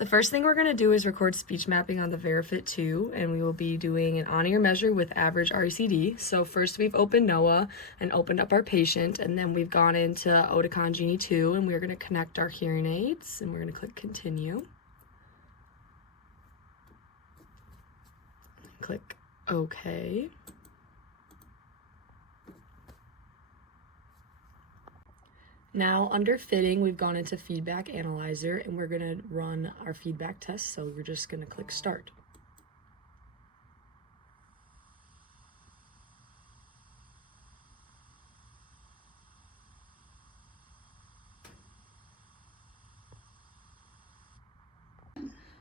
The first thing we're going to do is record speech mapping on the Veritfit 2, and we will be doing an on-ear measure with average RECD. So first we've opened NOAA and opened up our patient, and then we've gone into Oticon Genie 2, and we're going to connect our hearing aids, and we're going to click continue. Click OK. Now under fitting, we've gone into feedback analyzer and we're going to run our feedback test. So we're just going to click start.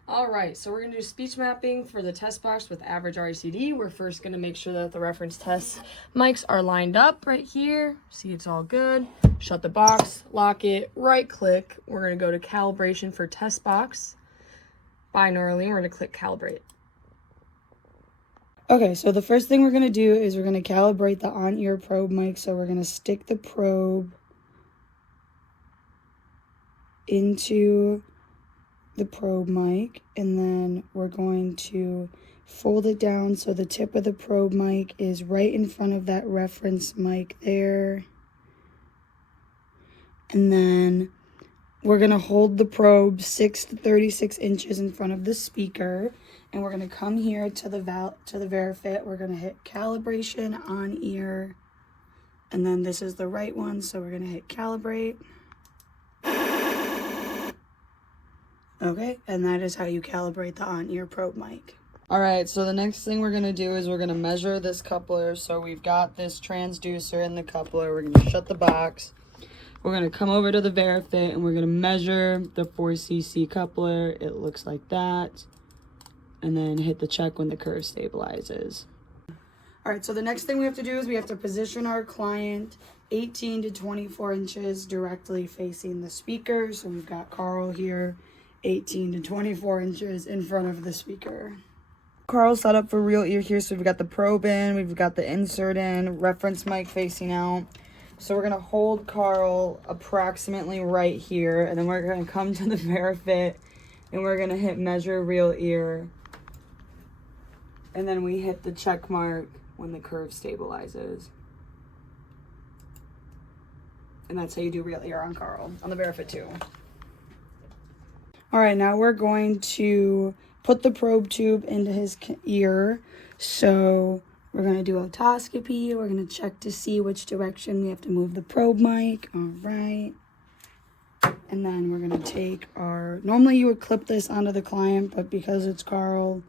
Alright, so we're going to do speech mapping for the test box with average RECD. We're first going to make sure that the reference test mics are lined up right here. See, it's all good. Shut the box, lock it, right click. We're going to go to calibration for test box. Binaurally, we're going to click calibrate. Okay, so the first thing we're going to do is we're going to calibrate the on-ear probe mic. So we're going to stick the probe into the probe mic, and then we're going to fold it down so the tip of the probe mic is right in front of that reference mic there. And then we're going to hold the probe 6 to 36 inches in front of the speaker, and we're going to come here to the Veritfit. We're going to hit calibration on ear, and then this is the right one, so we're going to hit calibrate. Okay, and that is how you calibrate the on-ear probe mic. Alright, so the next thing we're going to do is we're going to measure this coupler. So we've got this transducer in the coupler. We're going to shut the box. We're going to come over to the Veritfit and we're going to measure the 4cc coupler. It looks like that. And then hit the check when the curve stabilizes. Alright, so the next thing we have to do is we have to position our client 18 to 24 inches directly facing the speaker. So we've got Carl here 18 to 24 inches in front of the speaker. Carl's set up for real ear here, so we've got the probe in, we've got the insert in, reference mic facing out. So we're going to hold Carl approximately right here, and then we're going to come to the Veritfit, and we're going to hit measure real ear. And then we hit the check mark when the curve stabilizes. And that's how you do real ear on Carl, on the Veritfit 2. All right, now we're going to put the probe tube into his ear. So we're going to do otoscopy. We're going to check to see which direction we have to move the probe mic. All right. And then we're going to take our... Normally you would clip this onto the client, but because it's Carl,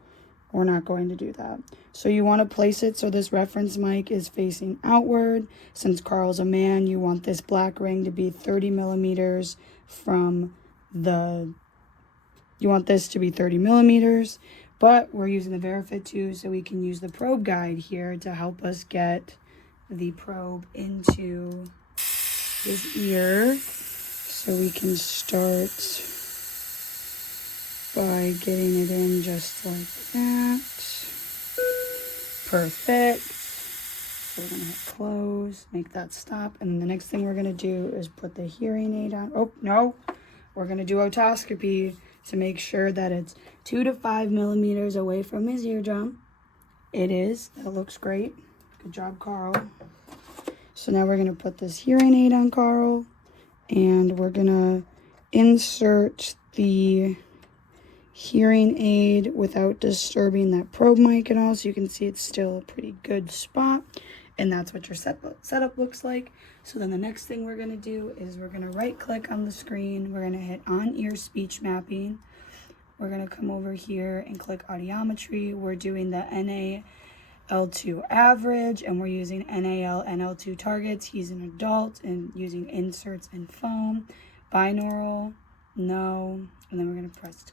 we're not going to do that. So you want to place it so this reference mic is facing outward. Since Carl's a man, you want this black ring to be 30 millimeters from the... You want this to be 30 millimeters, but we're using the Veritfit 2, so we can use the probe guide here to help us get the probe into his ear. So we can start by getting it in just like that. Perfect. So we're going to hit close, make that stop, and the next thing we're going to do is put the hearing aid on. Oh, no. We're going to do otoscopy to make sure that it's 2 to 5 millimeters away from his eardrum. It is. That looks great. Good job, Carl. So now we're going to put this hearing aid on Carl, and we're going to insert the hearing aid without disturbing that probe mic at all. So you can see it's still a pretty good spot, and that's what your setup looks like. So then the next thing we're going to do is we're going to right click on the screen. We're going to hit on ear speech mapping. We're going to come over here and click audiometry. We're doing the NAL2 average, and we're using NAL NL2 targets. He's an adult and using inserts and foam. Binaural, no. And then we're going to press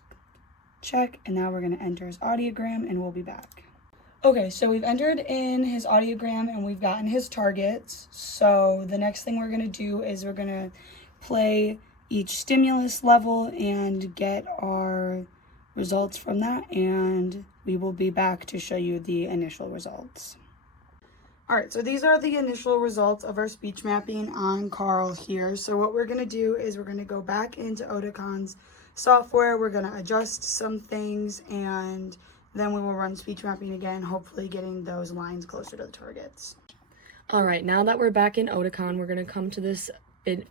check, and now we're going to enter his audiogram, and we'll be back. Okay, so we've entered in his audiogram and we've gotten his targets. So the next thing we're going to do is we're going to play each stimulus level and get our results from that, and we will be back to show you the initial results. All right, so these are the initial results of our speech mapping on Carl here. So what we're going to do is we're going to go back into Oticon's software. We're going to adjust some things, and then we will run speech mapping again, hopefully getting those lines closer to the targets. All right, now that we're back in Oticon, we're going to come to this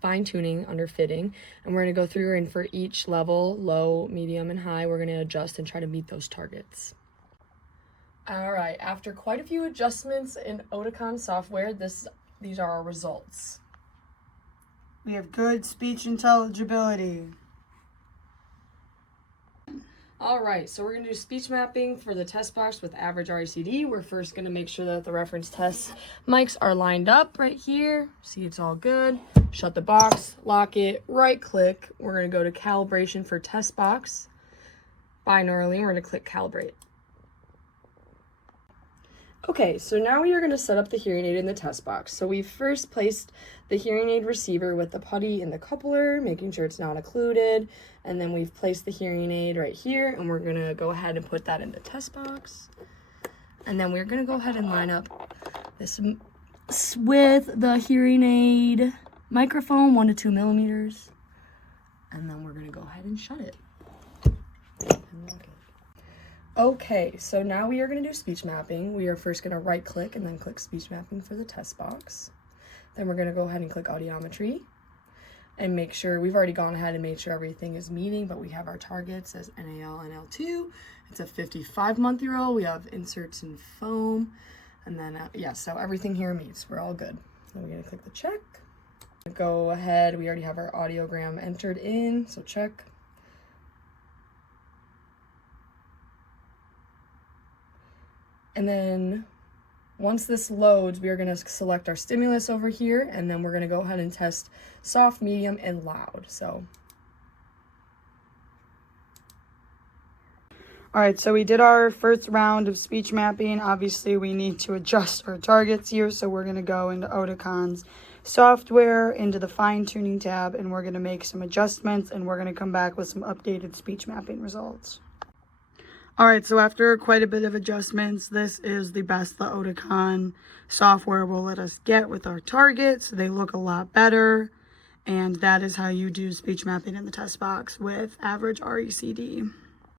fine tuning under fitting, and we're going to go through, and for each level, low, medium, and high, we're going to adjust and try to meet those targets. All right, after quite a few adjustments in Oticon software, these are our results. We have good speech intelligibility. All right, so we're going to do speech mapping for the test box with average RECD. We're first going to make sure that the reference test mics are lined up right here. See, it's all good. Shut the box, lock it, right click. We're going to go to calibration for test box. Binaurally, we're going to click calibrate. Okay, so now we are going to set up the hearing aid in the test box. So we first placed the hearing aid receiver with the putty in the coupler, making sure it's not occluded. And then we've placed the hearing aid right here, and we're going to go ahead and put that in the test box. And then we're going to go ahead and line up this with the hearing aid microphone, 1 to 2 millimeters. And then we're going to go ahead and shut it. And lock it. Okay, so now we are going to do speech mapping. We are first going to right click and then click speech mapping for the test box. Then we're going to go ahead and click audiometry and make sure, we've already gone ahead and made sure everything is meeting, but we have our targets as NAL and L2. It's a 55-month-year-old. We have inserts in foam. And then, yeah, so everything here meets. We're all good. Then we're going to click the check. Go ahead. We already have our audiogram entered in, so check. And then once this loads, we are going to select our stimulus over here, and then we're going to go ahead and test soft, medium, and loud. So. All right, so we did our first round of speech mapping. Obviously, we need to adjust our targets here, so we're going to go into Oticon's software, into the fine-tuning tab, and we're going to make some adjustments, and we're going to come back with some updated speech mapping results. All right, so after quite a bit of adjustments, this is the best the Oticon software will let us get with our targets. They look a lot better, and that is how you do speech mapping in the test box with average RECD.